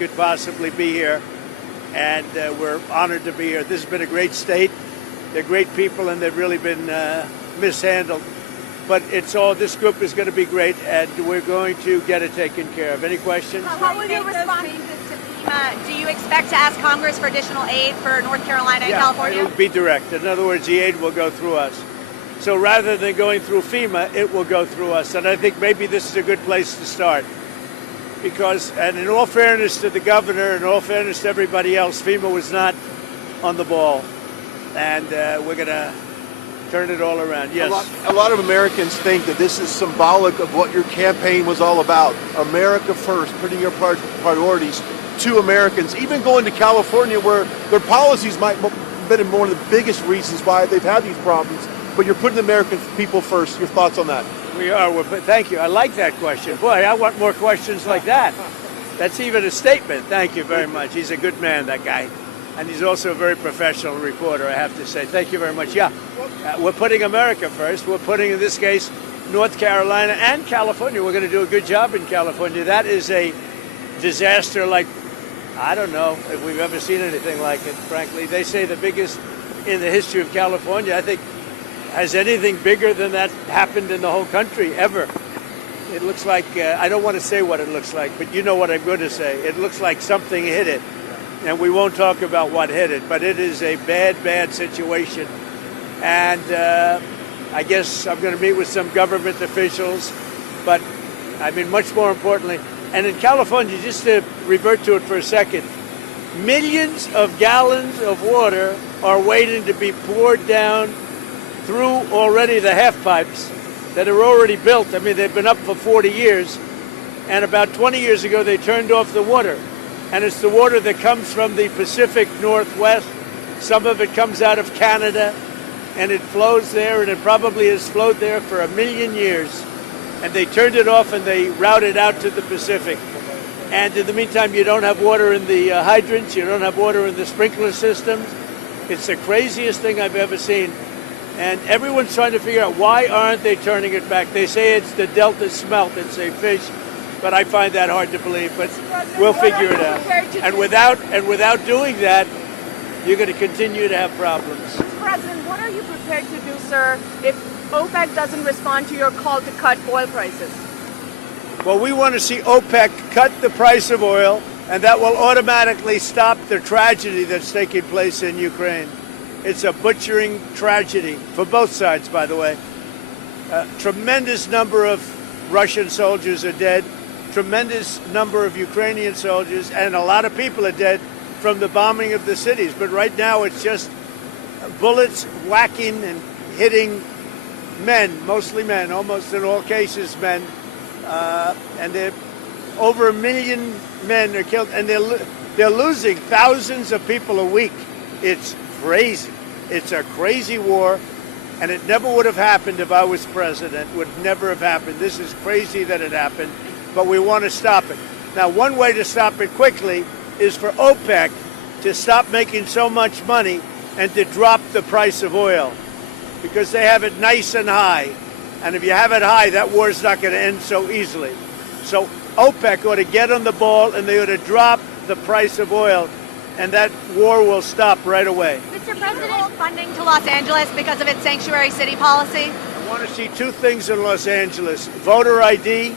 could possibly be here, and we're honored to be here. This has been a great state. They're great people, and they've really been mishandled. But this group is going to be great, and we're going to get it taken care of. Any questions? How will you respond to FEMA? Do you expect to ask Congress for additional aid for North Carolina and California? It will be direct. In other words, the aid will go through us. So rather than going through FEMA, it will go through us. And I think maybe this is a good place to start. Because, and in all fairness to the governor, and in all fairness to everybody else, FEMA was not on the ball. And we're going to turn it all around. Yes. A lot of Americans think that this is symbolic of what your campaign was all about. America first, putting your priorities to Americans, even going to California where their policies might have been one of the biggest reasons why they've had these problems. But you're putting the American people first. Your thoughts on that? We are. Thank you. I like that question. Boy, I want more questions like that. That's even a statement. Thank you very much. He's a good man, that guy. And he's also a very professional reporter, I have to say. Thank you very much. Yeah, we're putting America first. We're putting, in this case, North Carolina and California. We're going to do a good job in California. That is a disaster like, I don't know if we've ever seen anything like it, frankly. They say the biggest in the history of California. I think, has anything bigger than that happened in the whole country ever? It looks like, I don't want to say what it looks like, but you know what I'm going to say. It looks like something hit it. And we won't talk about what hit it, but it is a bad, bad situation. And I guess I'm going to meet with some government officials, but I mean, much more importantly, and in California, just to revert to it for a second, millions of gallons of water are waiting to be poured down through already the half pipes that are already built. I mean, they've been up for 40 years, and about 20 years ago, they turned off the water. And it's the water that comes from the Pacific Northwest. Some of it comes out of Canada, and it flows there, and it probably has flowed there for 1 million years. And they turned it off, and they routed out to the Pacific. And in the meantime, you don't have water in the hydrants, you don't have water in the sprinkler systems. It's the craziest thing I've ever seen. And everyone's trying to figure out, why aren't they turning it back? They say it's the Delta smelt, it's a fish. But I find that hard to believe, but we'll figure it out. And without doing that, you're going to continue to have problems. Mr. President, what are you prepared to do, sir, if OPEC doesn't respond to your call to cut oil prices? Well, we want to see OPEC cut the price of oil, and that will automatically stop the tragedy that's taking place in Ukraine. It's a butchering tragedy for both sides, by the way. A tremendous number of Russian soldiers are dead. Tremendous number of Ukrainian soldiers, and a lot of people are dead from the bombing of the cities. But right now it's just bullets whacking and hitting men, mostly men, almost in all cases men. And over 1 million men are killed, and they're losing thousands of people a week. It's crazy. It's a crazy war, and it never would have happened if I was president. Would never have happened. This is crazy that it happened. But we want to stop it. Now, one way to stop it quickly is for OPEC to stop making so much money and to drop the price of oil, because they have it nice and high. And if you have it high, that war's not going to end so easily. So OPEC ought to get on the ball, and they ought to drop the price of oil, and that war will stop right away. Mr. President, funding to Los Angeles because of its sanctuary city policy? I want to see two things in Los Angeles: voter ID,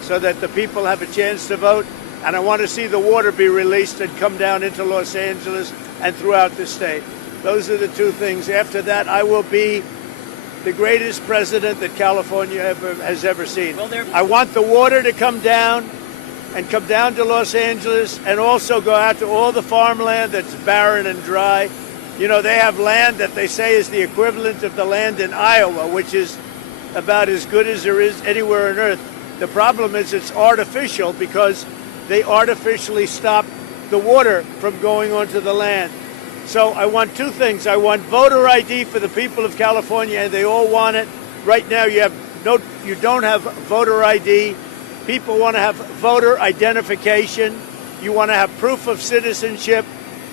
so that the people have a chance to vote, and I want to see the water be released and come down into Los Angeles and throughout the state. Those are the two things. After that, I will be the greatest president that California has ever seen. I want the water to come down and come down to Los Angeles, and also go out to all the farmland that's barren and dry. You know, they have land that they say is the equivalent of the land in Iowa, which is about as good as there is anywhere on earth. The problem is it's artificial, because they artificially stop the water from going onto the land. So I want two things. I want voter ID for the people of California, and they all want it. Right now you don't have voter ID. People want to have voter identification. You want to have proof of citizenship.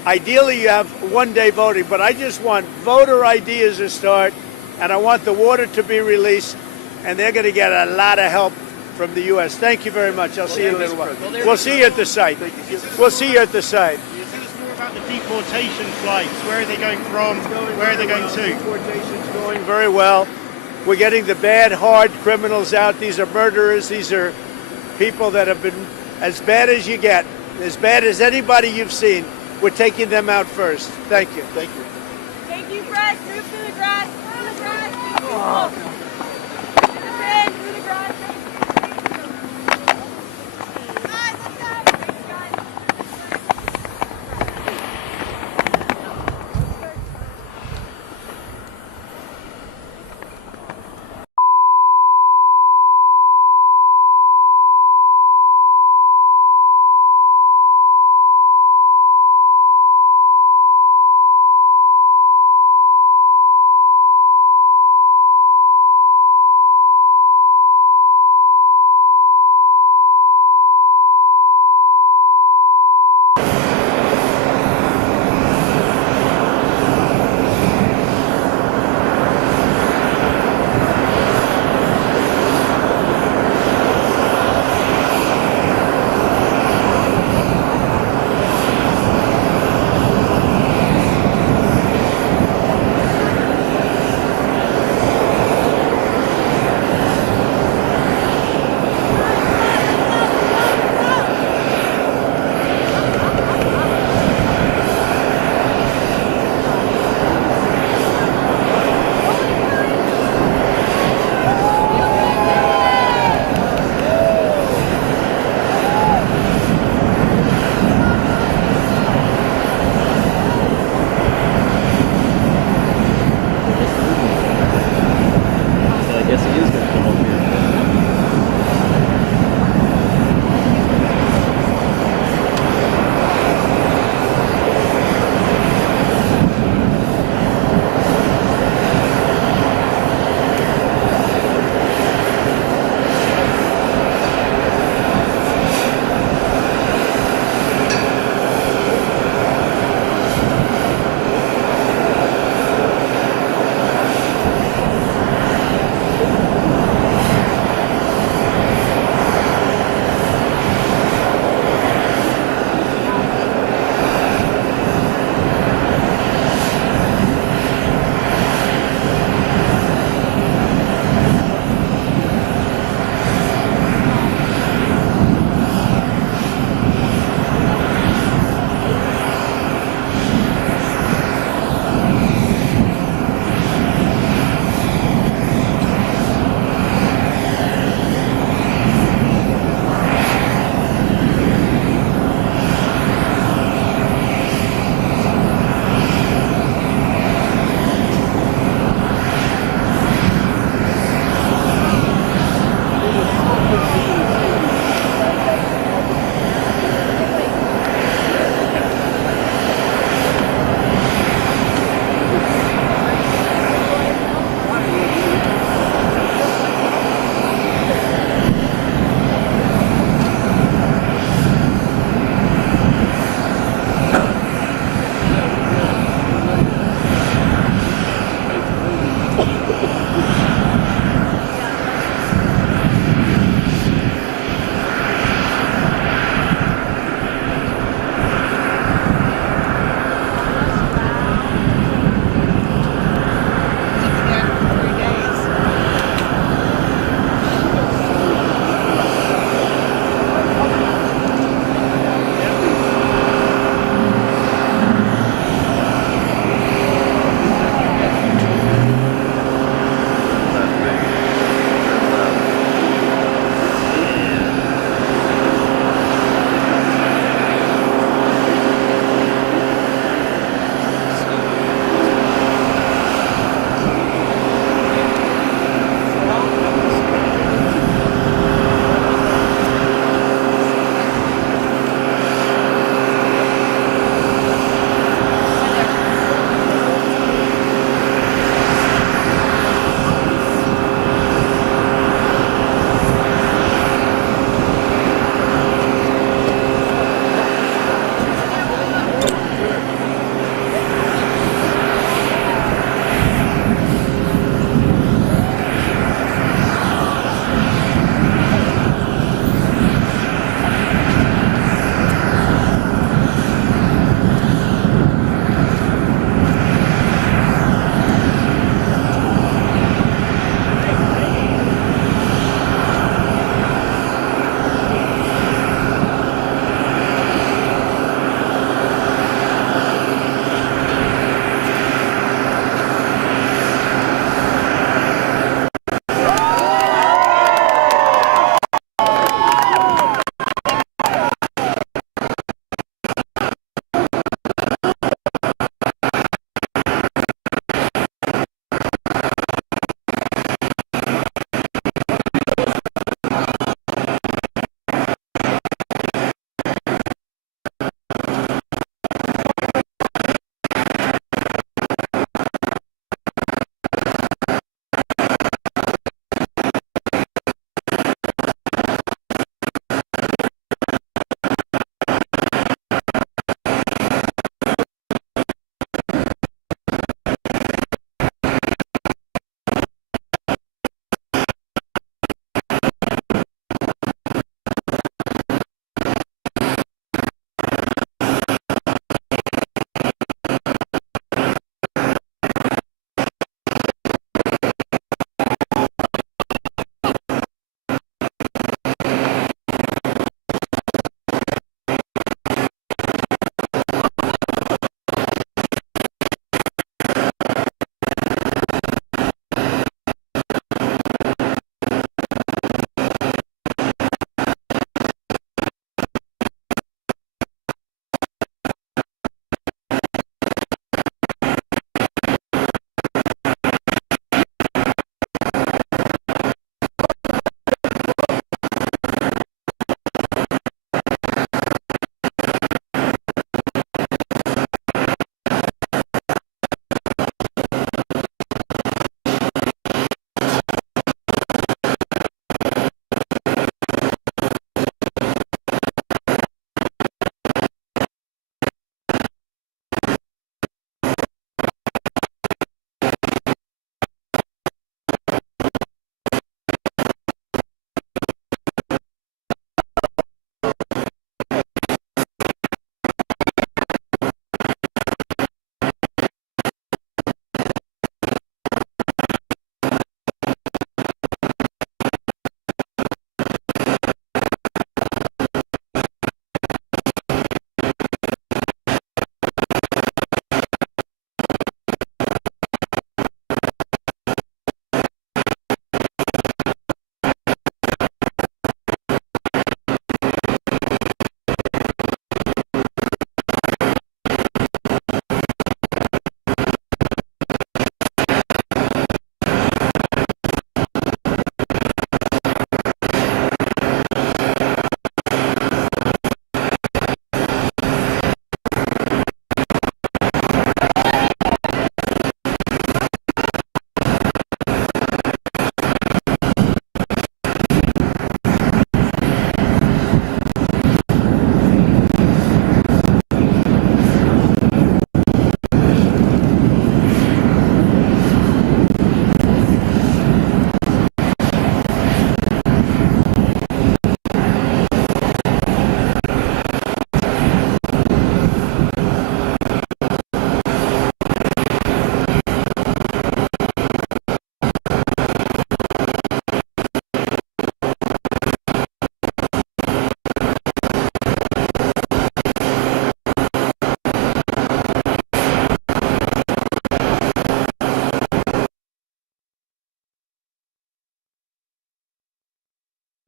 Ideally you have one-day voting, but I just want voter ID as a start, and I want the water to be released, and they're going to get a lot of help from the U.S. Thank you very much. I'll see you in a little while. We'll see you at the site. We'll see you at the site. Tell us more about the deportation flights. Where are they going from? Where are they going to? Deportation's going very well. We're getting the bad, hard criminals out. These are murderers. These are people that have been as bad as you get, as bad as anybody you've seen. We're taking them out first. Thank you. Thank you. Thank you, Fred. Move to the grass. To the grass.